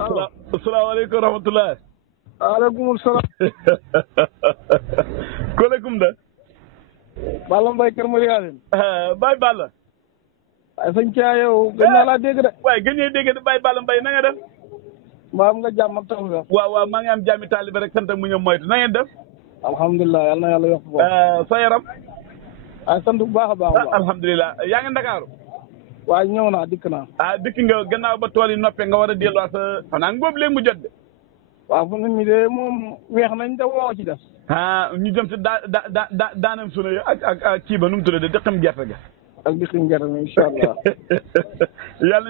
allo asalaamaaleykum wa rahmatulah. waaleykum salaam. kolekum da. Balla Mbaye Kër Mariane. Baye Balla. waaye sëñ Thia yow gën naa laa dégg de. waaye gën ñee dégg de Baye Balla Mbaye na nga def. mbaa am nga jàmm ak taw sax. waaw maa ngi am jàmmi taalibe rek sant mu ñëw moytu na ngeen def. alhamdulilah yal na yàlla yokk boobu. sa yaram. waaye sant bu baax a baax a baax. alhamdulilah yaa ngi Ndakaaru. waaye ñëw naa dikk naa. dikk nga gannaaw ba tool yi noppee nga war a delluwaat sa xanaa ngóob léegi mu jot de. waaw fu mu ne de moom weex nañ te woo ci des. ñu jëm si daanam sunu ak kii ba nu mu tuddee de dëkkam gerte ga. ak dëkkam gerte gi incha allah.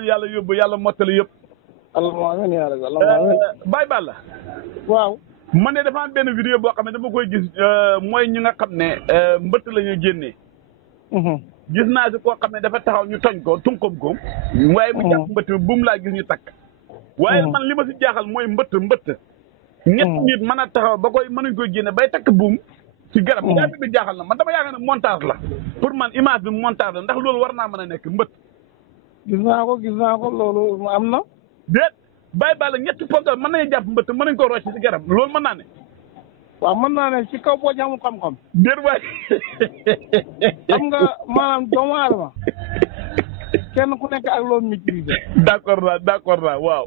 yàlla yóbbu yàlla mottali yëpp. allahumma amiin yaa rabbi allahumma amiin. Baye Balla. waaw. man de dafa am benn vidéo boo xam ne dama koy gis mooy ñi nga xam ne mbëtt la ñuy génnee. gis naa si koo xam ne dafa taxaw ñu toñ ko tunkoom ko. waaye mu jàpp mbëtt bi bu mu laa gis ñu takk. waaye man li ma si jaaxal mooy mbëtt. ñett nit mën a taxaw ba koy mënuñ koy génne bay takk buum. ci garab yaa bi jaaxal na man dama yaakaar ne montage la. pour man image bi montage la ndax loolu war naa mën a nekk mbëtt. gis naa ko loolu am na. déet Baye Balla ñetti ponkal mën nañu jàpp mbëtt mën nañu ko rocc ci garab loolu mën naa ne. waaw mën naa ne ci kaw boo ci amul xam-xam. déet waay. xam nga maanaam doomu aadama kenn ku nekk ak loolu maîtriser. d'accord naa waaw.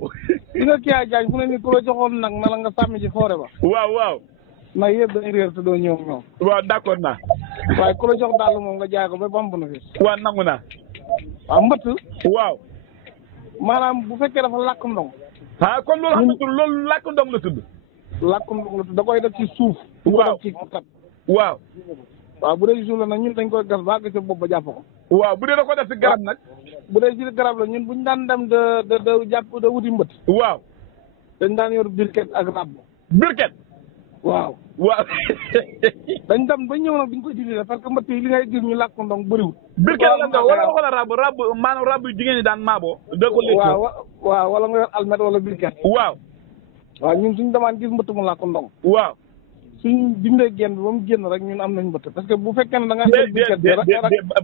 li nga kii ay jaañ fu ne nii ku la joxoon nag na la nga sàmmi ci foore ba. waaw. nag yëpp dañuy réer te doo ñëw ñoom. waaw d'accord naa. waaye ku la jox daal moom nga jaay ko ba bamb na fi. waaw nangu naa. waaw mbëtt. waaw. maanaam bu fekkee dafa làkk ndong. kon loolu xam nga loolu làkk ndong la tudd. làkk ndong la tudd da koy def ci suuf. waaw ci kat. waaw. waaw bu dee ci suuf la nag ñun dañ koy gas ba àgg ca bopp ba jàpp ko. waaw bu dee da ko def ci garab nag. bu dee ci garab la ñun bu ñu daan dem de jàpp de wuti mbët. waaw. dañ daan yor birket ak rab. birket. waaw. dañ dem ba ñëw nag duñ ko utiliser parce que mbët yi li ngay gis ñu làkk ndong bëriwul. birket la nga wala rab maanaam rab yu jigéen ñi daan maaboo. da ko lekk waaw wala nga yor almet wala birket. waaw. waaw ñun suñu demaan gis mbëtt mu làkk ndong. waaw. suñ dindee génn bi ba mu génn rek ñun am nañ mbëtt parce que bu fekkee ne da ngaa.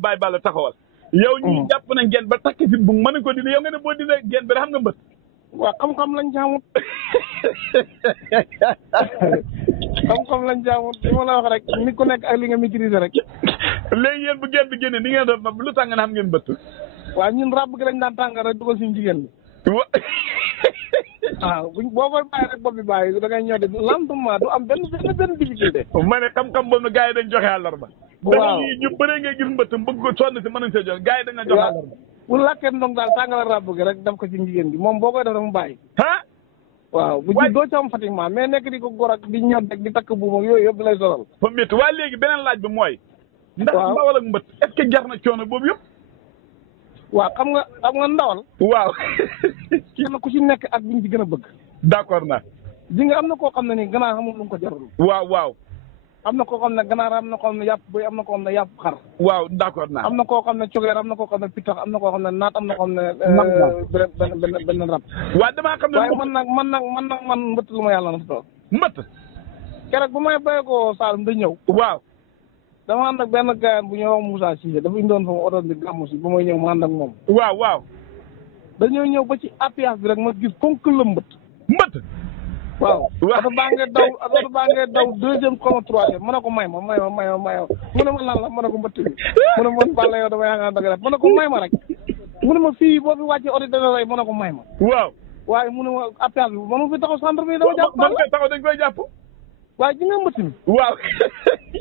Baye Balla taxawal. yow ñu jàpp nañ génn ba takk si bu mën nañ ko dindi yow nga ne boo dindee génn bi rek xam nga mbëtt. waaw xam-xam lañ jaamut. xam-xam lañ jaamut li ma la wax rek ni ku nekk ak li nga maîtriser rek. léegi yéen bu génn bi génne ni ngeen doon lu tax nga ne xam ngeen mbëtt. waaw ñun ràbb gi lañ daan tàngal rek dugal suñu jigéen bi. waaw boo koy bàyyi rek bopp bi bàyyi da ngay ñëw de lentement du am benn difficulté. ma ne xam-xam boobu gars yi dañ joxe àllarba. waaw ñu bëree ngay gis mbëtt bëgg ko sonn si mën nañ see jox gars yi dañ la joxe àllarba. bu làkkee ndong daal tàngal ràbb gi rek def ko ci jigéen bi moom boo koy def rek mu bàyyi. waaw bu ji doo ci am fatiguement mais nekk di ko gor ak di ñor rek di takk buum ak yooyu yëpp lay solal. fa métti waaye léegi beneen laaj bi mooy. ndax ndawal ak mbëtt est-ce que jar na coono boobu yëpp. waaw xam nga ndawal. waaw. kenn ku ci nekk ak bi ñu ci gën a bëgg. d'accord na. di nga am na koo xam ne nii ganaar xamul lu mu ko jarul. waaw. am na koo xam ne ganaar am na koo xam ne yàpp bëy am na koo xam ne yàpp xar. waaw d'accord na. am na koo xam ne cogeer am na koo xam ne pitax am na koo xam ne naat am na koo xam ne. benn rab. waaw damaa xam ne. waaye man mbëtt lu ma yàlla na fa toog. mbëtt. keroog bu may béy ko Saalum da ñëw. waaw. dama ànd ak benn gars bu ñuy wax Moussa Cissé dafa indoon fa ma oto bi gàmmu si ba may ñëw ma ànd ak moom. waaw. dañoo ñëw ba ci appuyage bi rek ma gis fonk la mbëtt. waaw oto baa ngee daw deuxième comme troisième ma ne ko may ma mu ne ma lan la ma ne ko mbëtt bi mu ne man Balla yow dama yaakaar danga def ma ne ko may ma rek mu ne ma fii boo fi wàccee oto dana rey ma ne ko may ma waaw waaye mu ne ma appuyage bi ba ma fi taxaw centre bi dama jàpp Balla taxaw dañ koy jàpp waaye ji nga mbëtt mi waaw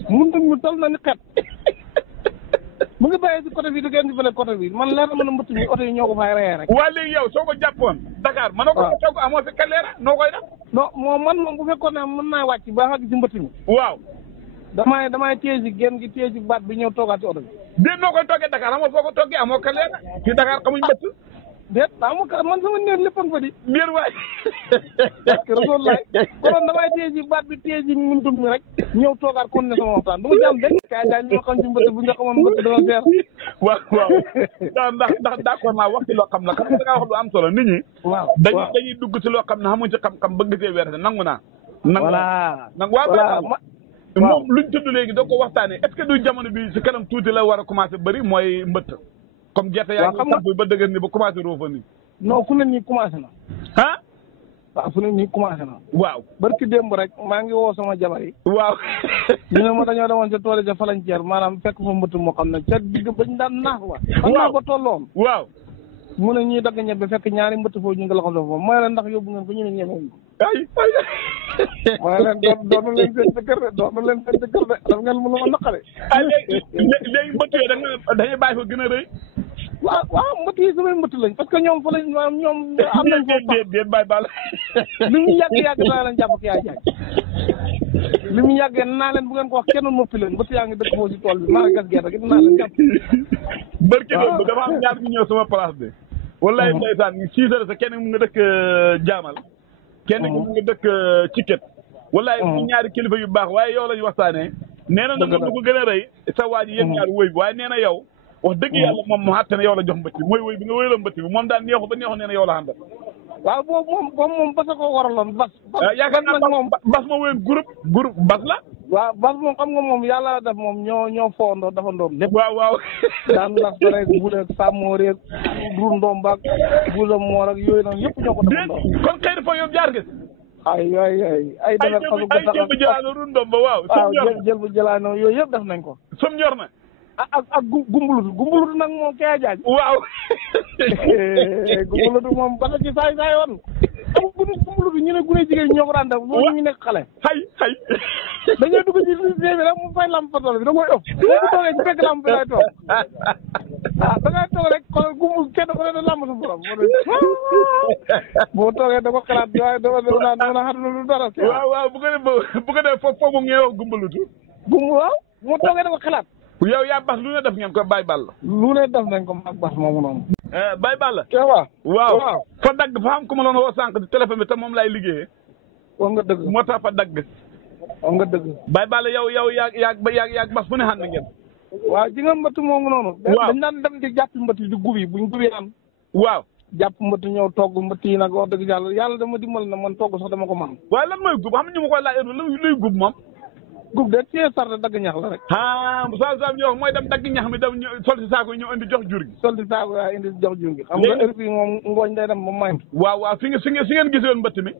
mun nañ mu tol na ni xet mu ngi bàyyee si côté bi di gën di fële côté bi man leer na mën a mbëtt mi oto yi ñoo ko fay reyee rek. waa léegi yow soo ko jàppoon Dakar mën na ko toog amoo fi kaleera noo koy def. non moom bu fekkoon ne mën naa wàcc ba nga gis si mbëtt mi. waaw. damay téye si génn gi téye si baat bi ñëw toogaat si oto bi. déet noo koy toggee Dakar amoo foo ko toggee amoo kaleera ci Dakar xamuñ mbëtt. déet man sama néew lépp a fa di. biir waay. parce que rasul laay konoon damay téye ci baat bi téye ci muntum mi rek ñëw toogaat kon ne sama waxtaan du ma ci am benn kaay daal ñoo xam ci mbëtt bu nga xamoon mbëtt dama seer. waaw ndax d'accord naa wax ci loo xam ne xam nga da ngaa wax lu am solo nit ñi. waaw dañuy dugg ci loo xam ne xamuñ ci xam-xam bëgg see weer nangu naa. voilà moom luñ tudd léegi da ko waxtaanee est-ce que du jamono bi si kanam tuuti la war a commencé bëri mooy mbëtt. comme gerte yaa ngi samp ba dëgër ni ba commencé roofa ni non ku ne nii commencé na. waaw fu ne nii commencé na. waaw barki démb rek maa ngi woo sama jabar yi. waaw. ñu ne ma dañoo demoon ca tool yi ca Falanceer maanaam fekk fa mbëtt moo xam ne ca digg bañ daan naax wa. waaw naa ko tolloon. waaw. mu ne ñuy dagg ñebe fekk ñaari mbëtt foofu ñu ngi la ko foofu mooy la ndax yóbbu ngeen ko ñu ne ñeme ñu. ay ay. mooy leen doon na leen seen kër de doon na leen seen kër de daf ngeen mën a naqare. ay léegi mbëtt yooyu dañuy bàyyi ko gën a rëy. waaw mbëtt yi samay mbëtt lañ parce que ñoom fa lañ maanaam ñoom am nañ foofu déet bàyyi baal li mu yàgg naa leen jàpp ki yaay jaaj li mu yàggee naa leen bu ngeen ko wax kenn noppi leen mbëtt yaa ngi dëkk foofu si tool bi maa ngi gas gerte gi dinaa leen jàpp barki démb dafa am ñaar ñu ñëw sama place bi wallaay ndeysaan 6 heures sa kenn mu nga dëkk jaamal kenn mu nga dëkk Ciket wallaay mu ñaari kilifa yu baax waaye yow lañu waxtaanee nee na nag moom du ko gën a rëy sa waa ji yéen ñaar wëy bi waaye nee na yow wax dëgg yàlla moom mu xàtte ne yow la jox mbëtt bi mooy wëy bi nga wëyaloo mbëtt bi moom daal neexu ba neexu nee na yow la àndal waaw boobu moom basa ko waraloon bas yaakaar naa moom bas ma wëyoon groupe bas la waaw bas moom xam nga moom yàlla def moom ñoo foondoo dafa ndoom lépp waaw daan las ko rek buleeg sàmmooreeg dur ndombaak busa moor ak yooyu noonu yëpp ñoo ko defandoo kon xëy na fa yow jaar nga ay defar xasu ko tax jël bu jëlaano ru ndomba waaw jël bu jëlaano yooyu yëpp def nañ ko som ñor na ak gumbulutu nag moom kee jaaj waaw gumbulutu moom bala ci saay woon am gumbulutu ñu ne gune jigéen ñoo ko daan def loolu ñu nekk xale xay dañoo dugg ci bi rek mu fay lamp patol bi da koy ëpp boo toogee ci fekk lamp bi lay toog da ngay toog rek kon gumbul kenn ko ne da lamb sa borom boo toogee da ko xalaat waaye dama xam lu dara waaw bu ko def foofu moom ngeen wax gumbulutu waaw moo toogee da ko xalaat yow yaa baax lu ne def ngeen ko Baye Balla lu ne def nañ ko maag baax moomu noonu Baye Balla waaw fa dagg fa am ku ma doon woo sànq di téléphone bi te moom laay liggéeyee wax nga dëgg moo tax fa dagg wax nga dëgg Baye Balla yow yaag bas fu ne xànd ngeen waaw ji nga mbëtt moomu noonu waaw dañ daan dem di jàpp mbëtt yi di gub yi buñ gubee am waaw jàpp mbëtt ñëw togg mbëtt yi nag wax dëgg yàlla dama dimbal na man togg sax dama ko man waaye lan mooy gub xam ne ñu ma koy laaj luy gub moom gub de téye sarte dagg ñax la rek sa ñu wax mooy dem dagg ñax mi dem sol si saako yi ñëw indi jox jur gi sol si saako yaa indi jox jur gi xam nga heure bii moom ngooñ day dem ba may waaw fi ngeen gisoon mbëtt mi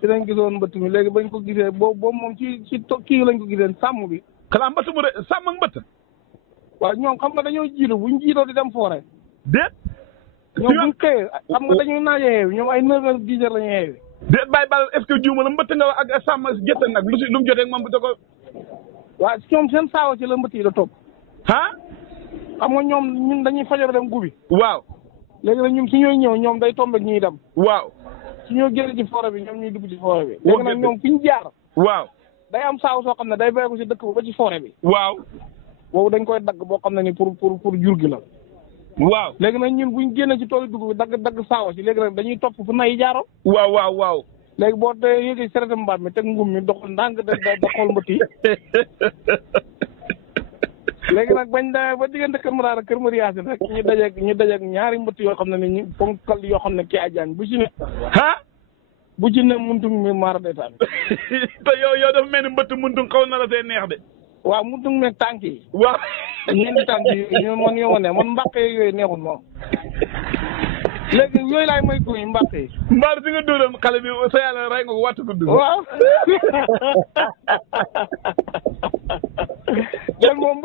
si lañ gisoon mbëtt mi léegi bañ ko gisee boobu moom ci kii lañ ko gisee sàmm bi xanaa mbëtt mu de sàmm ak mbëtt waaw ñoom xam nga dañoo jiitu buñ jiitoo di dem foore déet ñoom buñ xëyee xam nga dañuy naaje yeewi ñoom ay 9 heures 10 heures la ñu yeewi déet Baye Balla est-ce que juuma la mbëtt nga ak sàmm gétt nag lu mu jotee moom bu da ko waaw ñoom seen saawa ci la mbëtt yi da topp xam nga ñoom ñun dañuy fajar dem gubi waaw léegi nag ñun su ñooy ñëw ñoom day tombe ñuy dem waaw su ñoo génn ci forêt bi ñoom ñuy dugg ci forêt bi léegi nag ñoom fi ñu jaar waaw day am saaw soo xam ne day béyeku ci dëkk ba ci forêt bi waaw boobu dañ koy dagg boo xam ne ni pour jur gi la waaw léegi nag ñun buñ génne ci toolu dugub bi dagg saawa si léegi nag dañuy topp fu nay jaaro waaw léegi boo dee yéegi serete mbaam mi teg ngum mi doxal ndànk da xool mbëtt yi léegi nag bañ demee ba diggante Kër Maraar ak Kër Mariasin rek ñu dajeeg ñaari mbëtt yoo xam ne ni ñu ponkal yoo xam ne kii ajaan bu ci ne muntung mi maara detaan te yow dafa mel ni mbëtt muntung xaw na la see neex de waaw muntung meeg tànk yi waaw ñeenti tànk yi man yoo ma ne man mbàq yooyu neexul moom léegi yooyu laay may góoy mbàq yi mbaal si nga dóoram xale bi sa yàlla rey nga ko wattu ko dund waaw léegi moom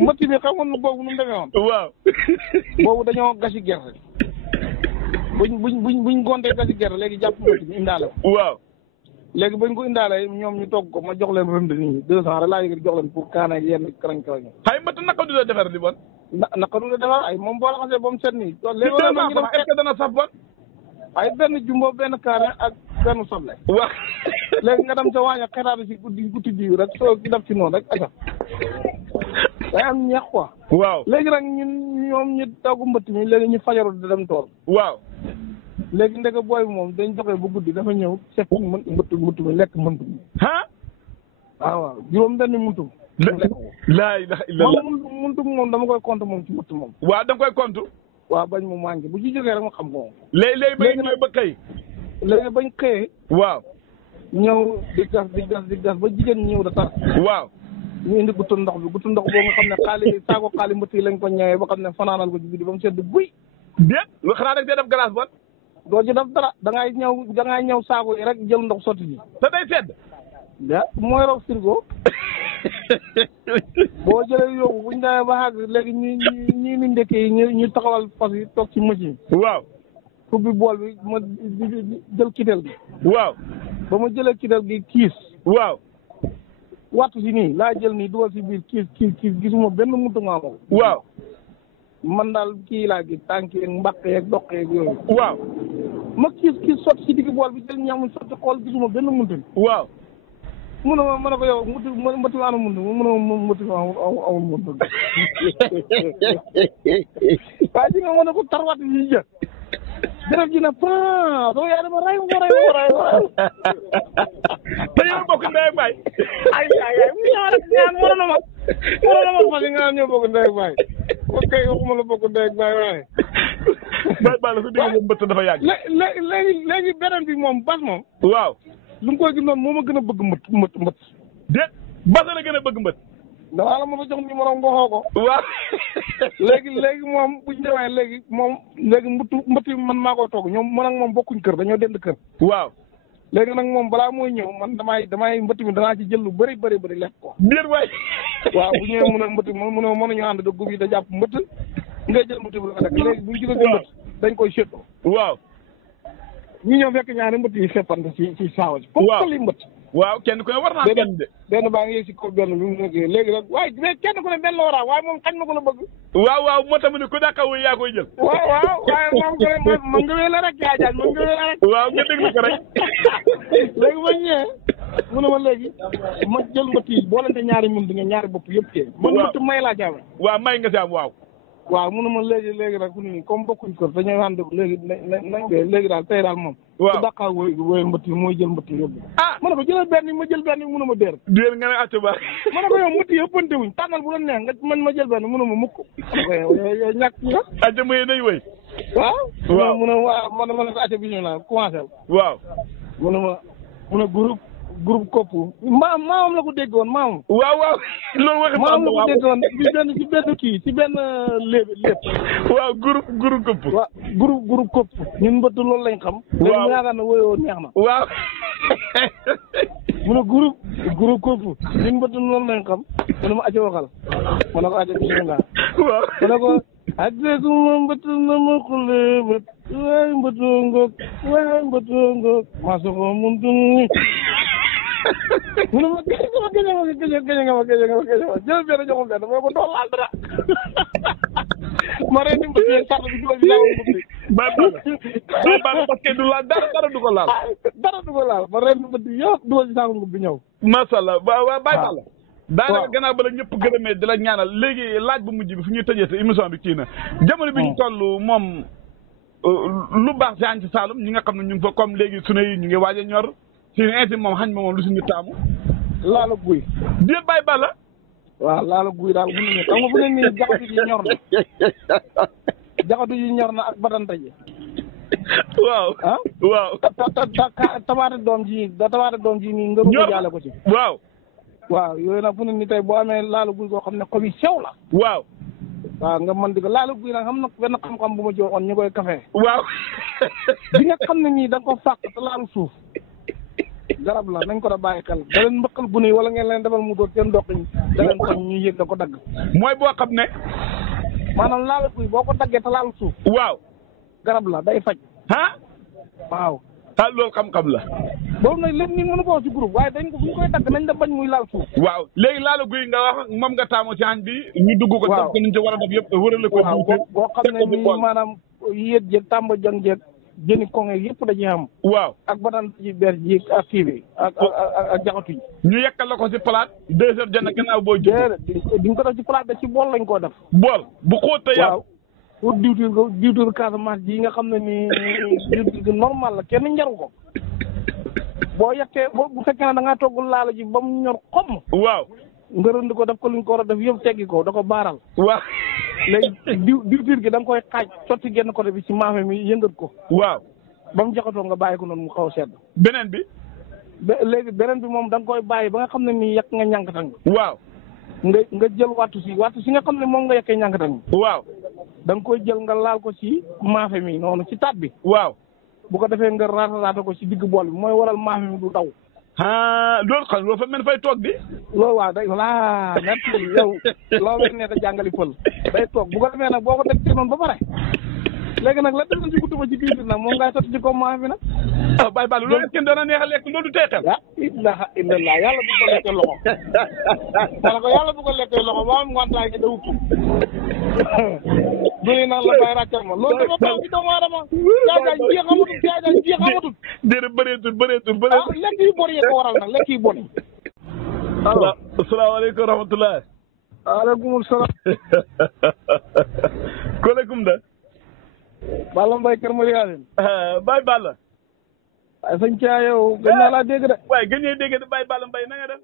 mbëtt bi xam nga boobu nu mu demee woon waaw boobu dañoo gasi gerte buñ gontee gasi gerte léegi jàpp mbëtt bi indaale ko waaw léegi bañ ko indaale ñoom ñu togg ko ma jox leen rënd nii 200 rek laa yëg jox leen pour kaana yenn karañ xay mbëtt naka du la defar li bon naka du la defar ay moom boo la xasee ba mu set nii léegi est-ce que dana saf bon ay benn jumbo benn kaane ak benn soble waaw léegi nga dem sa waañ a xetaatu si guddi diw rek soo ki def ci noonu rek aca day am ñeex quoi waaw léegi nag ñoom ñu togg mbëtt mi léegi ñu fajaru di dem tool waaw léegi ndeke booy bi moom dañ joxe bu guddi dafa ñëw sepp mbëtt mi lekk mënt mi waaw juróom benn muntum laa ilaha illallah muntum moom dama koy compte moom ci mbëtt moom waaw da nga koy compte waaw bañ mu manqué bu ci jógee rek ma xam ko moom léegi ba xëy léegi bañ xëyee waaw ñëw di gas ba jigéen ñëw da tar waaw ñu indi guttu ndox boo nga xam ne xaali mbëtt yi lañ ko ñëwee ba xam ne fanaanal ko ci guddi ba mu sedd buy déet lu xanaa rek dee def glace bon doo ci def dara da ngay ñëw saako yi rek jël ndox sotti ji. te day sedd. mooy raw frigo. boo jëlee yóbbu bu ñu demee ba àgg léegi ñi ni ndekki yi ñu taxawal fas yi toog ci machine. waaw. ubbi bool bi ma jël kitel gi. waaw. ba ma jëlee kitel gi kiis. waaw. wattu si nii laa jël nii dugal si biir kiis gisuma benn muntu nga ko. waaw. man daal kii laa gis tànk yeeg mbaq yeeg doq yeeg yooyu. waaw. ma kiis sotti si digg bool bi jël ñamu sotti xool gisuma benn muntu. waaw. mu ne ma ne ko yow mbëtt mi ana muntu mu ne ma mbëtt mi amul muntu. waaye ji nga ma ne ko tarwaat yi jë jërëjëf ji na paa soo yaa dama ray te yow bokk ndey ak baay. ay mu ñëw rek ñaan mënoon na ma fas yi nga ñoo bokk ndey ak baay ok waxuma la bokk ndey ak baay waaye. baay baay la su dégg mbëtt dafa yàgg. léegi beneen bi moom bas moom. waaw. lu mu koy gis noonu moo ma gën a bëgg mbëtt. déet bas la gën a bëgg mbëtt. dawaa la ma fa jox numéro ngoxoo ko. waaw. léegi moom bu ñu demee léegi mbëtt yi man maa koy togg ñoom man ak moom bokkuñ kër dañoo dend kër. waaw. léegi nag moom balaa mooy ñëw man damay mbëtt mi danaa ci jël lu bëri lekk ko. biir waay. waaw bu ñëwee mun a mbëtt mënuñu ànd da gub yi da jàpp mbëtt ngay jël mbëtt bi la lekk léegi bu ñu gisee mbëtt dañ koy séddoo. waaw. ñu ñëw fekk ñaari mbëtt yi feppante ci saawa si. waaw comme li mbëtt. waaw kenn ku ne war naa kenn de. benn baa ngi yegg si kaw benn bi mu nekkee léegi nag waaye mais kenn ku ne benn la war a waaye moom xañ na ko la bëgg. waaw moo tax mu ne ku dàqawul yaa koy jël. waaw waaye moom man nga wéy la rek yaa jaaj man nga wéy la rek. waaw nga déglu ko rek. léegi ma ñëwee mu ne ma léegi ma jël mbëtt yi boolante ñaari mun di nga ñaari bopp yëpp tee. waaw man mbëtt may laa jaam. waaw may nga si am waaw. waaw mu ne ma léegi nag fu nii comme bokkuñ kër dañuy ànd léegi nañ de léegi daal tey daal moom. waaw su dàqaa wooy mbëtt yi mooy jël mbëtt yi yóbbu. ah ma ne ko jëlal benn ma jël benn mu ne ma déer. déer nga ne acca ba. ma ne ko yow mbëtt yi ëppante wuñ tànnal bu la neex nga man ma jël benn mu ne ma mukk. ma ne ko yow ñàkk nga. acca muy day wëy. waaw. waaw mu ne waaw ma ne ko acca bi ñu naan commencé la. waaw. mu ne groupe kopp maamam la ko déggoon maamam. waaw loolu waxi maamam la ko déggoon ci benn kii ci benn lépp. waaw groupe kopp. waaw groupe kopp ñun mbëtt loolu lañ xam. waaw léegi ñu yaakaar ne woyoo neex na. waaw. mu ne groupe kopp ñun mbëtt loolu lañ xam. mu ne ma aca waxal. ma ne ko aca bismillah. waaw. ma ne ko addesuma mbëtt na ma xulee bët waay mbëttoo ngoog maa soxoo mun tun mu ne ma gëj nga ma jël benn joxum benn mooy ko ndox laal dara ma reen di mbëtt yeeg sart bi juróomi laa woon mbëtt baa parce que du laal dara du ko laal. dara du ko laal ma reen di mbëtt yëpp dugal ci saako ngub bi ñëw. macha allah waaw bàyyi ba la. daanaka gannaaw ba la ñëpp gërëmee di la ñaanal léegi laaj bu mujj bi fu ñuy tëjee te émission bi kii na jamono bi ñu toll moom lu baax si ci Saloum ñi nga xam ne ñu ngi fa comme léegi sunu yi ñu ngi waaj a ñor si insi moom xañ ma moom lu si ñu taamu. laala guy. déet bàyyi ba la. waaw laala guy daal bu ne nii xam nga bu ne nii jaxatu yi ñor na jaxatu yi ñor na ak batanta ji. waaw. ah waaw. tabaate doom ji nii nga bëgg jaale ko ci. waaw. waaw yooyu nag fu ne nii tey boo amee laala guy koo xam ne xob yi sew la. waaw. waaw nga mën di ko laala guy nag xam na benn xam-xam bu ma joxoon ñu koy café. waaw. bi nga xam ne nii da nga ko fàq te laalu suuf garab la nañ ko da bàyyi xel da leen mbëqal bu nii wala ngeen leen defal mu doon seen dox yi da leen xam ñu yëg da ko dagg. mooy boo xam ne. maanaam laala guy boo ko daggee te laalu suuf. waaw. garab la day faj. ah. waaw. ah loolu xam-xam la. boobu nag lépp nit mënu ko wax ci groupe waaye dañ ko bu ñu koy dagg nañ da bañ muy laal suuf. waaw léegi laala guy nga wax moom nga taamu ci añ bi ñu dugg ko. waaw def ko ni ñu ci war a def yëpp wërale ko. waaw boo xam ne nii maanaam yéet jeeg tàmba jang jeeg jëni koŋe yëpp da ci am. waaw ak banaan ci beer ji ak kii bi ak jaxatu yi. ñu yekkal la ko ci palaat 2 heures jot na gannaaw boo jóg. déedéet di nga ko def ci palaat da ci bool lañ koo def. bool bu xóot te yàlla. waaw pour diwtiir Casamance ji nga xam ne nii diwtiir normal la kenn njaru ko. boo yekkee bu fekkee ne da ngaa togg laala ji ba mu ñor xomm. waaw. nga rënd ko def ko li nga ko war a def yëpp teggi ko da ko baaral. waaw. léegi diwtiir gi da nga koy xaaj sotti genn côté bi ci maafe mi yëngat ko. waaw. ba mu jaxatoo nga bàyyi ko noonu mu xaw a sedd. beneen bi. léegi beneen bi moom da nga koy bàyyi ba nga xam ne nii yekk nga ñànkatang. waaw. nga jël wattu si nga xam ne moom nga yekkee ñànkatang. waaw. da nga koy jël nga laal ko ci maafe mi noonu ci taat bi. waaw. bu ko defee nga raata ko ci digg bool bi mooy waral maaf mi du daw. loolu xam loolu fa mel fay toog di. loolu waaw day voilà merci yow loo leen nekk jàngali pël day toog bu ko defee nag boo ko teg ci noonu ba pare léegi nag la defoon ci guddi ci biir bi nag moom ngay sotti ci kaw maaf bi nag. Baye Balla loolu kenn dana neex a lekk loolu du teexal. ah ilaha illallah yàlla bu ko lekkee loxo. ma ko yàlla bu ko lekkee loxo ba am ngantaay gi da wut. duy naan la bay ràccal ma loolu dafa taw ci doomu aadama. jaajaan jeex amatul jaajaan jeex amatul. déedéet bëreetul. ah lekk yu bon yi ko waral nag lekk yu bon yi. allo asalaamaaleykum wa rahmatulah. waaleykum salaam. kolekum da. Balla Mbaye Kër Mariasin. Baye Balla. waaye sëñ Thia yow gëj naa laa dégg de. waaye gëj naa dégg de Baye Balla Mbaye na nga def.